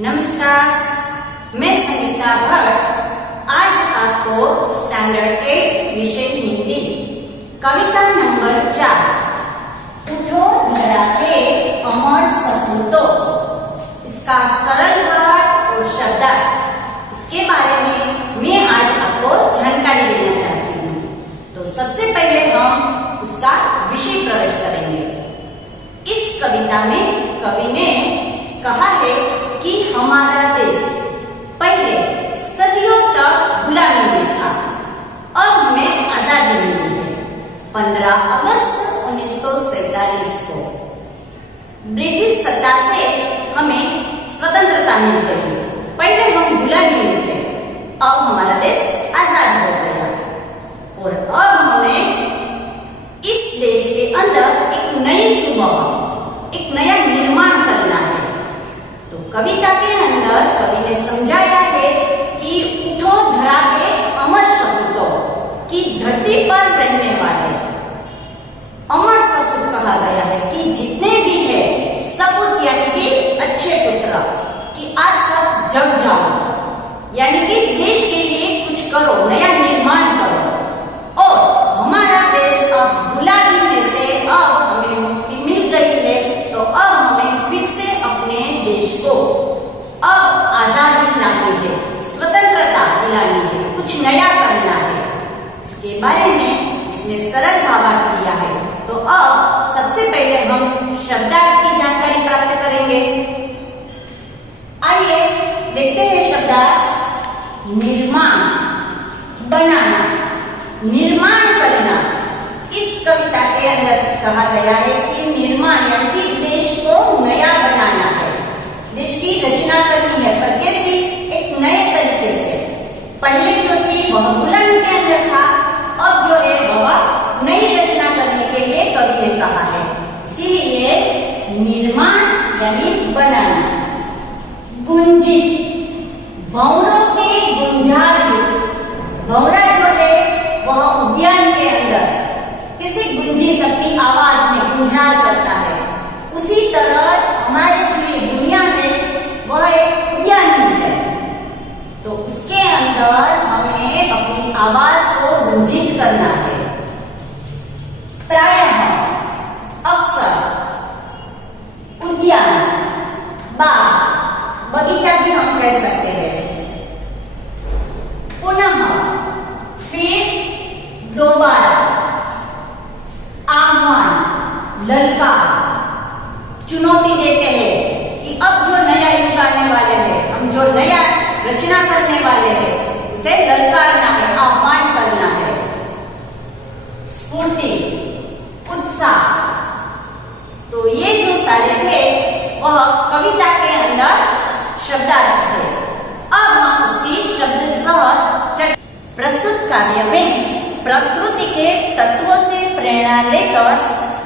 नमस्कार, मैं संगीता भट्ट आज आपको स्टैंडर्ड 8 विषय हिंदी कविता नंबर 4 उठो धरा के अमर सपूतों, इसका सरल अर्थ और शब्दार्थ इसके बारे में मैं आज आपको जानकारी देना चाहती हूँ। तो सबसे पहले हम उसका विषय प्रवेश करेंगे। इस कविता में कवि ने कहा है कि हमारा देश पहले सदियों तक गुलामी में था, अब हमें आजादी मिली है। 15 अगस्त 1947 को ब्रिटिश सत्ता से हमें स्वतंत्रता मिल गई। पहले हम गुलामी में थे, अब हमारा देश आजाद हो गया और अब हमें इस देश के अंदर एक नई सुबह, एक नया निर्माण करना है। तो कविता के अंदर कवि ने समझाया है कि उठो धरा के अमर सपूतों, की धरती पर रहने वाले अमर सपूत कहा गया है कि जितने भी है सपूत यानी कि अच्छे पुत्र, कि आज सब जग जाओ, यानी कि देश के लिए कुछ करो, नया निर्माण करो। और हमारा देश अब गुलामी में से अब हमें मुक्ति मिल गई है, तो अब हमें फिर से अपने देश को अब आजादी लानी है, स्वतंत्रता दिलानी है, कुछ नया करना है। इसके बारे में इसमें सरल भावार्थ दिया है। तो अब सबसे पहले हम शब्दार्थ की जानकारी प्राप्त करेंगे। आइए देखते हैं शब्दार्थ। निर्माण, बनाना, निर्माण करना। इस कविता के अंदर कहा गया है कि निर्माण यानी कि देश को नया बनाना है, देश की रचना करनी है, पर कैसे? एक नए तरीके से। पहले जो थी वह गुलामी के अंदर था, अब जो है वह नई रचना करने के लिए कवि ने कहा है। इसीलिए निर्माण यानी बनाना। गुंजित, भंवरों के गुंजार। भंवरा जो है वह उद्यान के अंदर किसी गुंजित अपनी आवाज में गुंजार करता है, उसी तरह हमारे जो ये दुनिया है वह एक उद्यान है। तो उसके अंदर हमें अपनी आवाज को गुंजित करना है। प्रायः, अक्सर, उद्यान, बाग, बगीचा भी हम कह सकते हैं। पुनः, फिर, दोबारा, आह्वान, ललकार, चुनौती देते हैं कि अब जो नया युग आने वाले हैं, हम जो नया रचना करने वाले हैं, उसे ललकारना है, आह्वान करना है। स्फूर्ति, उत्साह। तो ये जो सारे थे वह कविता के अंदर शब्दार्थ थे। अब हम उसकी शब्द प्रस्तुत काव्य में प्रकृति के तत्वों से प्रेरणा लेकर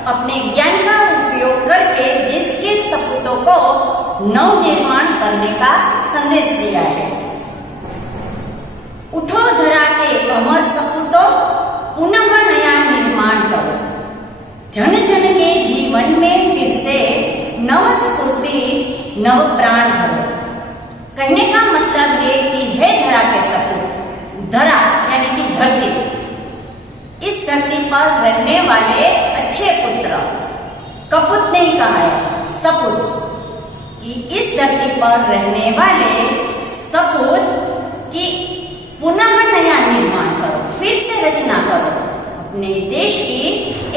अपने ज्ञान का उपयोग करके देश के सपूतों को नव निर्माण करने का संदेश दिया है। उठो धरा के अमर सपूतों, पुनः नया निर्माण करो। जन जन के जीवन में फिर से नव स्फूर्ति, नव प्राण भरो। कहने का मतलब है कि हे धरा के सपूत, धरा यानी कि धरती, इस धरती पर रहने वाले अच्छे पुत्र, कपूत नहीं कहा है, सपूत, कि इस धरती पर रहने वाले सपूत की पुनः नया निर्माण करो, फिर से रचना करो, अपने देश की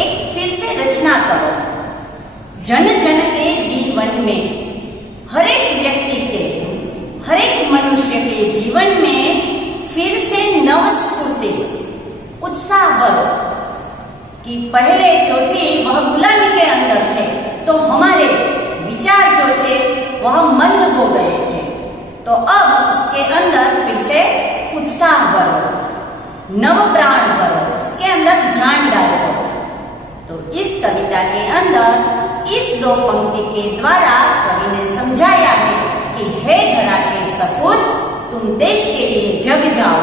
एक फिर से रचना करो। जन जन के जीवन में, हर एक व्यक्ति के, हर एक मनुष्य के जीवन में फिर से नव स्फूर्ति, उत्साह भरो। कि पहले जो थी वह गुलामी के अंदर थे, तो हमारे विचार जो थे वह मंद हो गए थे, तो अब उसके अंदर फिर से उत्साह भरो, नव प्राण भरो, इसके अंदर जान डाल दो। तो इस कविता के अंदर इस 2 पंक्ति के द्वारा कवि ने समझाया है कि हे धरा के सपूत, तुम देश के लिए जग जाओ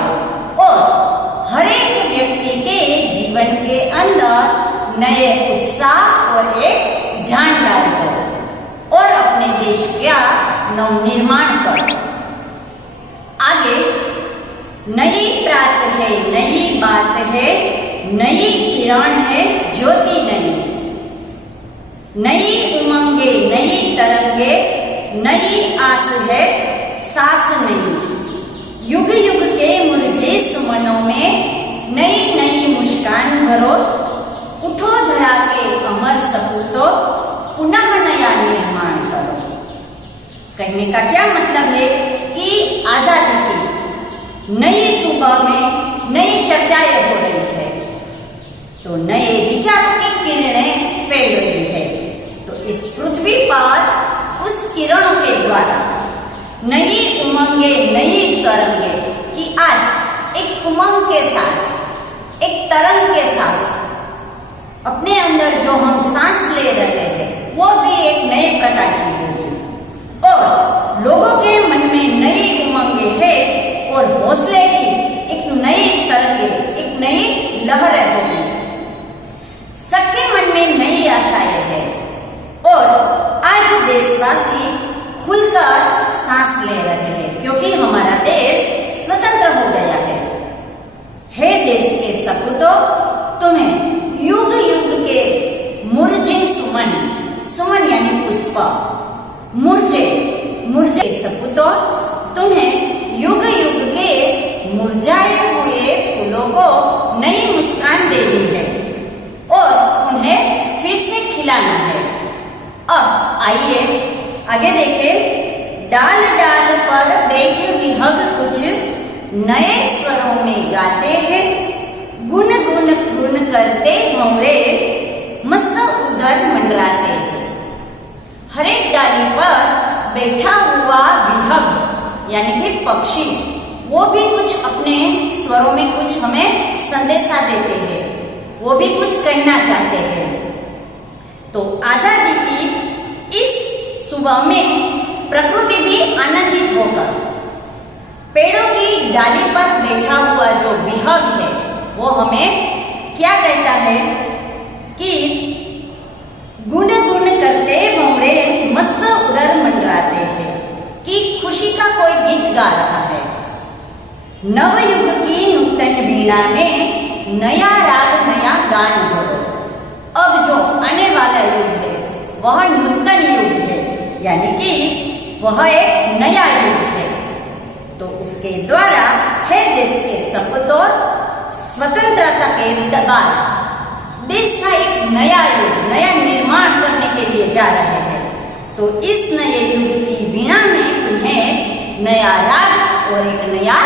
और हर एक व्यक्ति के जीवन के अंदर नए उत्साह और एक जान डाल दो और अपने देश का नवनिर्माण करो। आगे, नई प्रात है, नई बात है, नई किरण है, ज्योति नई, नई उमंगे, नई तरंगे, नई आस है, सास नई, युग युग के मुरझे सुमनों में नई नई मुस्कान भरो, उठो धरा के अमर सपूतों, पुनः नया निर्माण करो। कहने का क्या मतलब है कि आजादी की नई सुबह में नई चर्चाएं हो रही है, तो नए विचारों की किरणें फैल रही है। तो इस पृथ्वी पर उस किरणों के द्वारा नई उमंगे, नई तरंगे कि आज एक उमंग के साथ, एक तरंग के साथ अपने अंदर जो हम सांस ले रहे हैं वो भी एक नए प्रकार की होगी, और लोगों के मन में नई उमंगे है और हौसले की एक नई तरंगे, एक नई लहरें होगी। सबके मन में नई आशाएं हैं और आज देशवासी खुलकर सांस ले रहे हैं, क्योंकि हमारा देश स्वतंत्र हो गया है। हे देश के सपूतों, तुम्हें युग युग के मुरझे सुमन, सुमन यानी पुष्प, मुरझे, मुरझे सपूतों, तुम्हें युग युग के मुरझाए हुए फूलों को नई मुस्कान देनी है और उन्हें फिर से खिलाना है। अब आइए आगे देखें। डाल डाल पर बैठ विहग कुछ नए स्वरों में गाते हैं, गुन गुन गुन करते भंवरे मस्त उधर मंडराते हैं। हर एक डाली पर बैठा हुआ विहग यानी कि पक्षी, वो भी कुछ अपने स्वरों में कुछ हमें संदेशा देते हैं, वो भी कुछ कहना चाहते हैं। तो आजादी की इस सुबह में प्रकृति भी आनंदित होकर पेड़ों की डाली पर बैठा हुआ जो विहग है वो हमें क्या कहता है कि गुण गुण करते भंवरे मस्त उदर मंडराते हैं, कि खुशी का कोई गीत गा रहा है। नवयुग की नूतन वीणा में नया राग, नया गान बोलो। अब जो आने वाला युग है वह नूतन युग है, यानी कि वह एक नया युग है। तो उसके द्वारा है देश के सपूतों, स्वतंत्रता के बाद देश का एक नया युग, नया निर्माण करने के लिए जा रहे हैं। तो इस नए युग की वीणा में तुम्हें नया राग और एक नया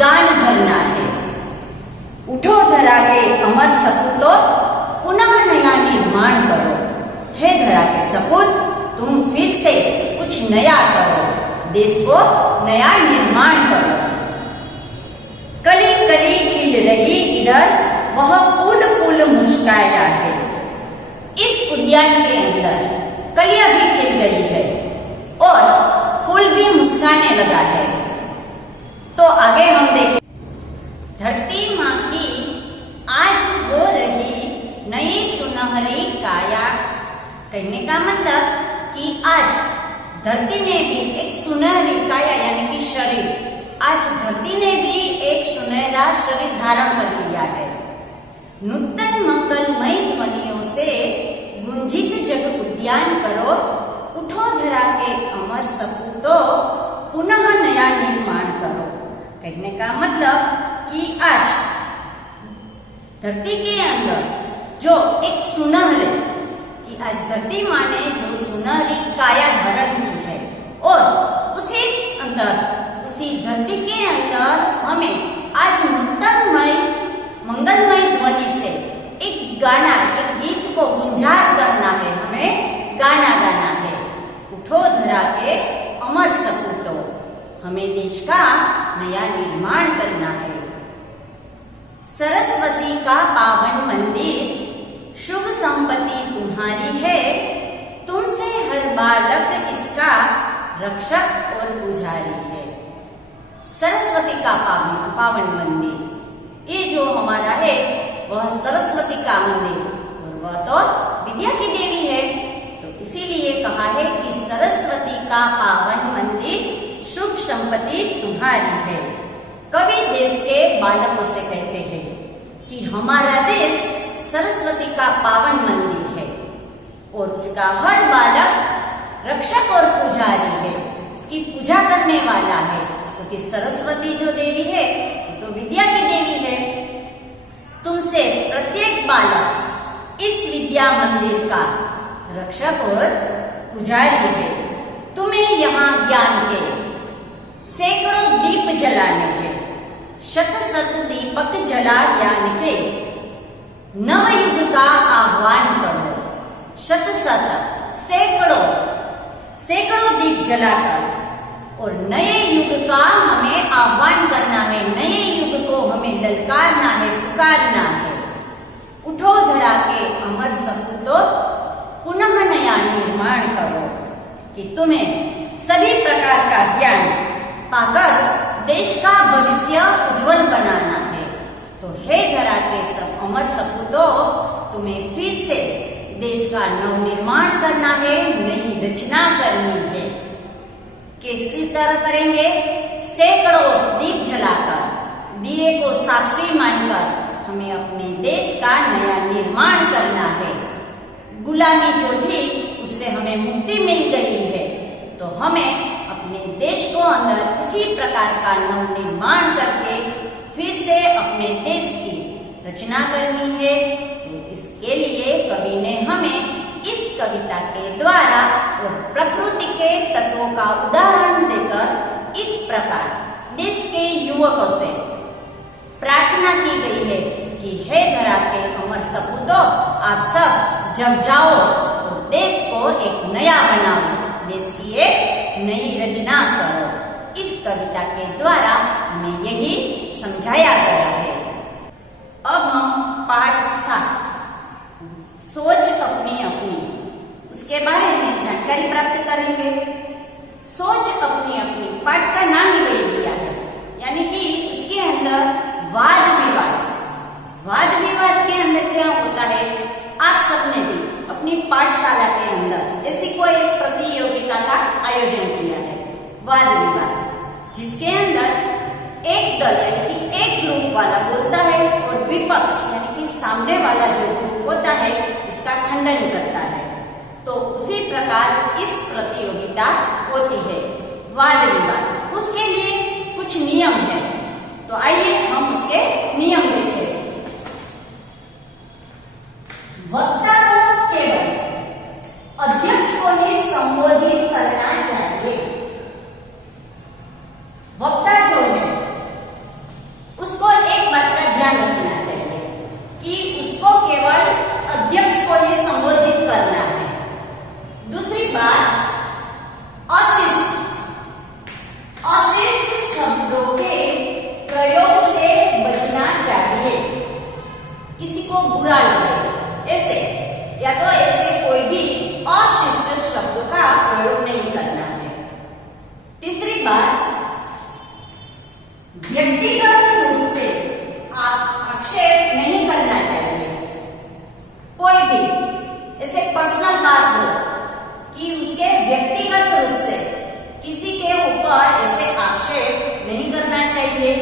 गान भरना है। उठो धरा के अमर सपूतों, पुनः नया निर्माण करो। हे धरा के सपूत, तुम फिर से कुछ नया करो, देश को नया निर्माण करो। कली कली खिल रही इधर, वह फूल फूल मुस्काया है। इस उद्यान के अंदर कलियां भी खिल गई है और फूल भी मुस्काने लगा है। तो आगे हम देखें, धरती माँ की आज हो रही नई सुनहरी काया। कहने का मतलब कि आज धरती ने भी एक सुनहरी काया यानी कि शरीर, आज धरती ने भी एक सुनहरा शरीर धारण कर लिया है। नूतन मंगलमय ध्वनियों से गुंजित जग उद्यान करो, उठो धरा के अमर सपूतों, पुनः नया निर्माण करो। कहने का मतलब कि आज धरती के अंदर जो एक सुनहरे, कि आज धरती माँ ने जो सुनहरी काया धारण की है और उसी अंदर, उसी धरती के अंदर हमें आज नूतनमय मंगलमय ध्वनि से एक गाना, एक गीत को गुंजार करना है, हमें गाना गाना है। उठो धरा के अमर सपूतों, हमें देश का नया निर्माण करना है। सरस्वती का पावन मंदिर, शुभ संपत्ति तुम्हारी है, तुमसे हर बालक इसका रक्षक और पुजारी है। सरस्वती का पावन मंदिर, ये जो हमारा है वह सरस्वती का मंदिर, और वह तो विद्या की देवी है। तो इसीलिए कहा है कि सरस्वती का पावन मंदिर संपत्ति, शुभ संपत्ति तुम्हारी है। कवि देश के बालकों से कहते हैं कि हमारा देश सरस्वती का पावन मंदिर है और उसका हर बालक रक्षक और पुजारी है, उसकी पूजा करने वाला है, क्योंकि सरस्वती जो देवी है तो विद्या की देवी है। तुमसे प्रत्येक बालक इस विद्या मंदिर का रक्षक और पुजारी है। तुम्हें यहाँ ज्ञान के सैकड़ों दीप जलाने हैं। शत शत दीपक जला ज्ञान के नवयुग का आह्वान करो। शत शत सैकड़ों सैकड़ों दीप जलाकर और नए युग का हमें आह्वान करना है, नए युग को हमें ललकारना है, पुकारना है। उठो धरा के अमर सपूतो, पुनः नया निर्माण करो। कि तुम्हें सभी प्रकार का ज्ञान पाकर देश का भविष्य उज्जवल बनाना है। तो हे धरा के सब अमर सपूतो, तुम्हें फिर से देश का नवनिर्माण करना है, नई रचना करनी है। किस तरह करेंगे? सैकड़ों दीप जलाकर, दिए को साक्षी मानकर हमें अपने देश का नया निर्माण करना है। गुलामी जो थी उससे हमें मुक्ति मिल गई है, तो हमें अपने देश को अंदर इसी प्रकार का नवनिर्माण करके फिर से अपने देश की रचना करनी है। तो इसके लिए कवि ने हमें इस कविता के द्वारा और प्रकृति के तत्वों का उदाहरण देकर इस प्रकार देश के युवकों से प्रार्थना की गई है कि हे धरा के अमर सपूतो, आप सब जग जाओ और देश को एक नया बनाओ, देश की एक नई रचना करो। इस कविता के द्वारा हमें यही समझाया गया है। अब हम पाठ 7 सोच अपनी अपनी, उसके बारे में जानकारी प्राप्त करेंगे। सोच अपनी अपनी पाठ का नाम ही वही दिया है, यानी कि इसके अंदर वाद विवाद, वाद विवाद के अंदर क्या होता है? आप सबने भी अपनी पाठशाला के अंदर ऐसी कोई प्रतियोगिता का आयोजन किया है, वाद विवाद, जिसके अंदर एक दल यानी कि एक ग्रुप वाला बोलता है और विपक्ष यानी कि सामने वाला जो ग्रुप होता है इसका खंडन करता है। तो उसी प्रकार इस प्रतियोगिता होती है, वाद विवाद। उसके लिए कुछ नियम है, तो आइए हम उसके नियम देखें। वक्ता को केवल अध्यक्ष को ही संबोधित करना चाहिए। वक्ता जो है उसको एक बात का ध्यान रखना चाहिए कि उसको केवल अध्यक्ष को ही संबोधित करना है। दूसरी बात, अशिष्ट शब्दों के प्रयोग से बचना चाहिए। किसी को बुरा लगे ऐसे या तो ऐसे कोई भी अशिष्ट शब्दों का प्रयोग नहीं करना है। तीसरी बात, व्यक्तिगत रूप से आक्षेप नहीं करना चाहिए। कोई भी ऐसे पर्सनल बात हो कि उसके व्यक्तिगत रूप से किसी के ऊपर ऐसे आक्षेप नहीं करना चाहिए।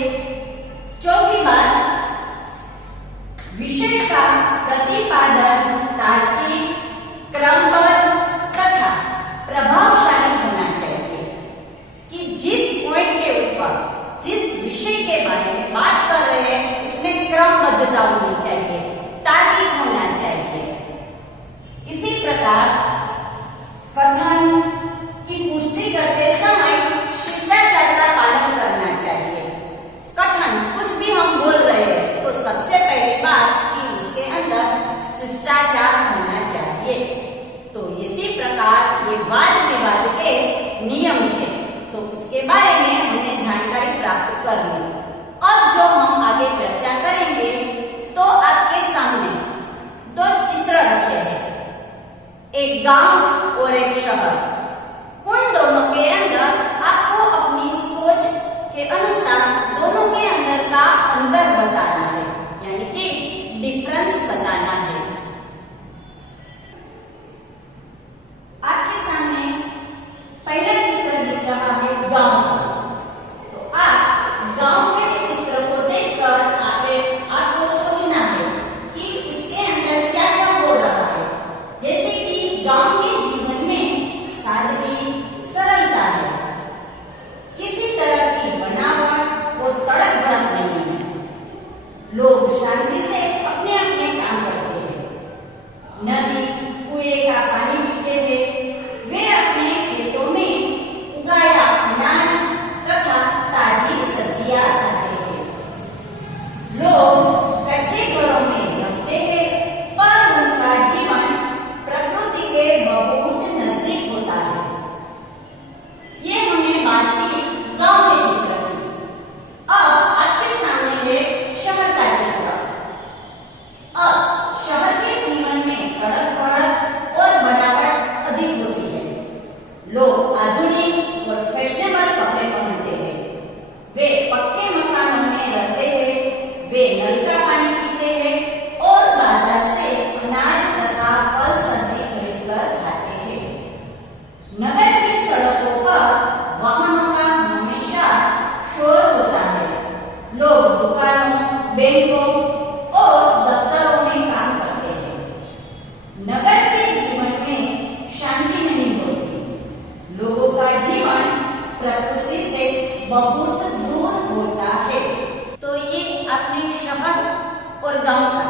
चौथी बात, विषय का प्रतिपादन तार्किक, क्रमबद्ध तथा प्रभावशाली होना चाहिए। कि जिस पॉइंट के ऊपर, जिस विषय के बारे में बात कर रहे हैं इसमें क्रमबद्धता होनी चाहिए, तार्किक होना चाहिए। इसी प्रकार कथन की पुष्टि करते समय शिष्टाचार का पालन करना चाहिए। कथन कुछ भी हम बोल रहे हैं तो सबसे पहली बात कि उसके अंदर शिष्टाचार होना चाहिए। तो इसी प्रकार ये वाद विवाद के नियम थे, तो उसके बारे में हमने जानकारी प्राप्त कर ली। अब जो हम आगे चर्चा करेंगे तो आपके सामने दो चित्र रखे हैं, एक गांव और एक शहर। उन दोनों के अंदर आपको अपनी सोच के अनुसार दोनों के अंदर का अंतर बताना है, यानी कि डिफरेंस बताना है। आपके सामने पहला चित्र दिख रहा है प्रकृति से बहुत दूर होता है। तो ये आपने शहर और गांव का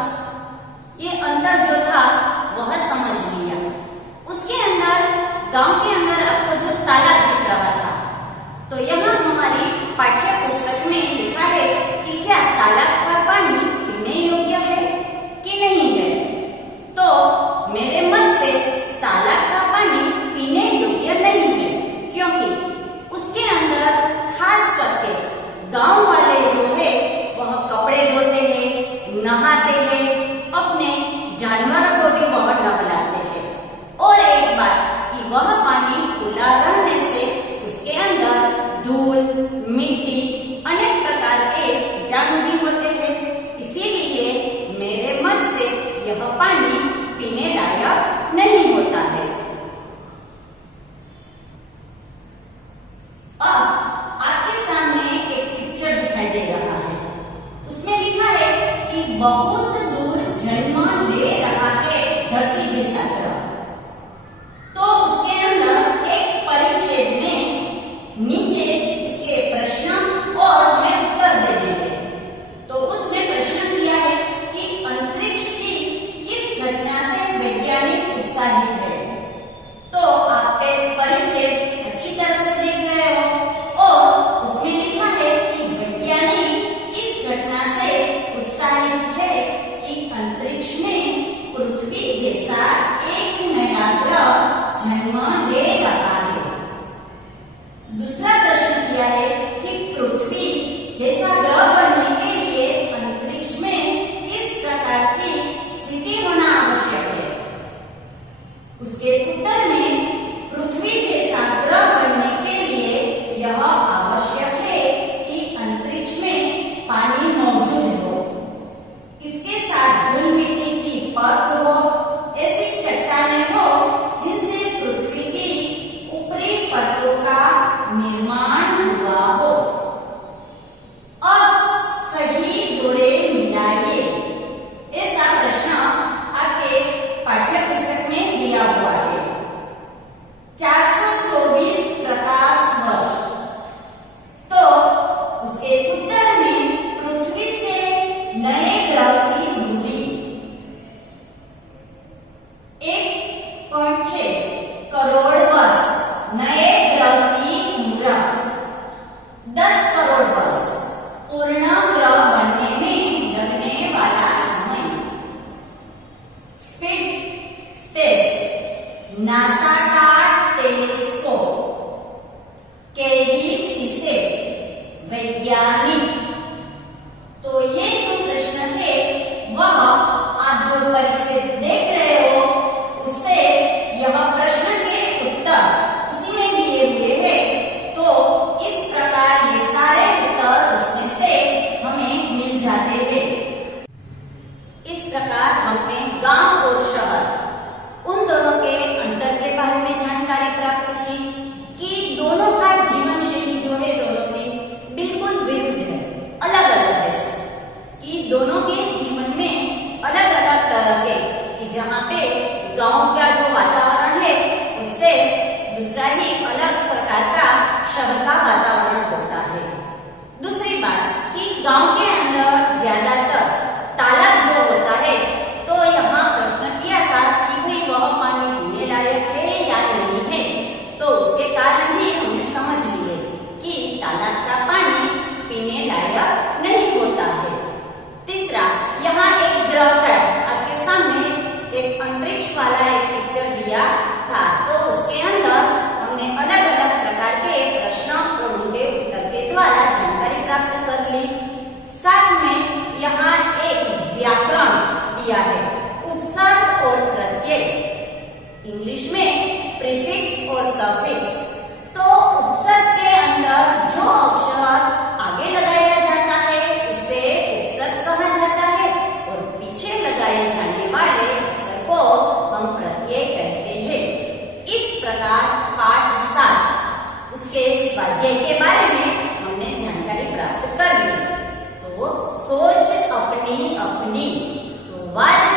ये अंतर जो था वह समझ लिया। उसके अंदर गांव के अंदर आपको जो तालाब दिख रहा था, तो यहाँ हमारी पाठ्य पुस्तक में लिखा है कि क्या तालाब का पानी पीने योग्य है कि नहीं है। तो मेरे मन से तालाब का पानी पीने योग्य नहीं है, क्योंकि उसके अंदर खास करके गांव वाले जो है वह कपड़े धोते हैं, नहाते हैं, अपने जानवरों को भी वह नहलाते हैं। और एक बात कि वह पानी खुला रहने से उसके अंदर धूल, मिट्टी, अनेक प्रकार के कीटाणु भी होते हैं। इसीलिए मेरे मन से यह पानी पीने लायक नहीं होता है। अब आपके सामने एक पिक्चर दिखाई दे रहा है। उसमें लिखा है कि बहुत दूर जन्म ले रहा है धरती जैसा ग्रह। तो उसके अंदर एक परिच्छेद में नीचे इसके प्रश्न और हमें उत्तर देने हैं। तो उसमें प्रश्न दिया है कि अंतरिक्ष की किस घटना से वैज्ञानिक उत्साहित है। तो आप परिच्छेद अच्छी तरह से देख रहे हो और उसमें लिखा है कि वैज्ञानिक इस घटना से उत्साहित है कि अंतरिक्ष में पृथ्वी जैसा एक नया ग्रह जन्म ले रहा है। दूसरा प्रश्न किया है कि पृथ्वी जैसा ग्रह बनने के लिए अंतरिक्ष में किस प्रकार की स्थिति होना आवश्यक है। उसके उत्तर में पृथ्वी जैसा ग्रह बनने के लिए यह आवश्यक है कि अंतरिक्ष में पानी मौजूद हो, इसके साथ धूल मिट्टी की परत हो, ऐसी चट्टानें हो जिनसे पृथ्वी की ऊपरी परतों का निर्माण हुआ हो। अब सही जोड़े मिलाइए, ऐसा प्रश्न आपके पाठ्य पुस्तक में दिया हुआ है। 424 प्रकाश वर्ष। तो उसके उत्तर में पृथ्वी से नए ग्रह की दूरी 1.6 करोड़ वर्ष, नए ग्रह की उम्र 10 करोड़ वर्ष, पूर्ण ग्रह बनने में लगने वाला समय। स्पेस नासा का टेलीस्कोप, केडीसी वैज्ञानिक। तो ये जो प्रश्न थे वह आप जो परिच्छेद देख रहे हो उससे यह प्रश्न के उत्तर उसी में दिए हुए हैं। तो इस प्रकार ये सारे उत्तर उसमें से हमें मिल जाते हैं। इस प्रकार हमने गांव और शहर उन दोनों के अंतर के बारे में जानकारी प्राप्त की कि दोनों का जीवन शैली जो है दोनों की बिल्कुल विरुद्ध है, अलग अलग है। कि दोनों के जीवन में अलग अलग तरह के कि जहाँ पे गांव का जो वातावरण है उससे दूसरा ही अलग प्रकार का शहर का वातावरण होता है। दूसरी बात कि गांव के अंदर ज्यादातर तालाब जो होता है, तो यहाँ प्रश्न किया था कि भाई वह पानी पीने लायक है या नहीं है। तो उसके कारण भी हमने समझ लिए कि तालाब का पानी पीने लायक नहीं होता है। तीसरा, यहाँ एक ग्रह का आपके सामने एक अंतरिक्ष वाला एक पिक्चर दिया था। तो उसके अंदर हमने अलग अलग प्रकार के प्रश्न और उनके उत्तर के द्वारा जानकारी प्राप्त कर ली। साथ में यहाँ एक व्याकरण दिया है, उपसर्ग और प्रत्यय, इंग्लिश में प्रीफिक्स और सफिक्स। तो उपसर्ग के अंदर जो अक्षर आगे लगाया जाता है उसे उपसर्ग कहा जाता है और पीछे लगाए जाने वाले अक्षर को हम प्रत्यय कहते हैं। इस प्रकार पाठ 7 उसके स्वाध्याय के बारे में हमने जानकारी प्राप्त कर ली। तो सोच अपनी अपनी, तो वाद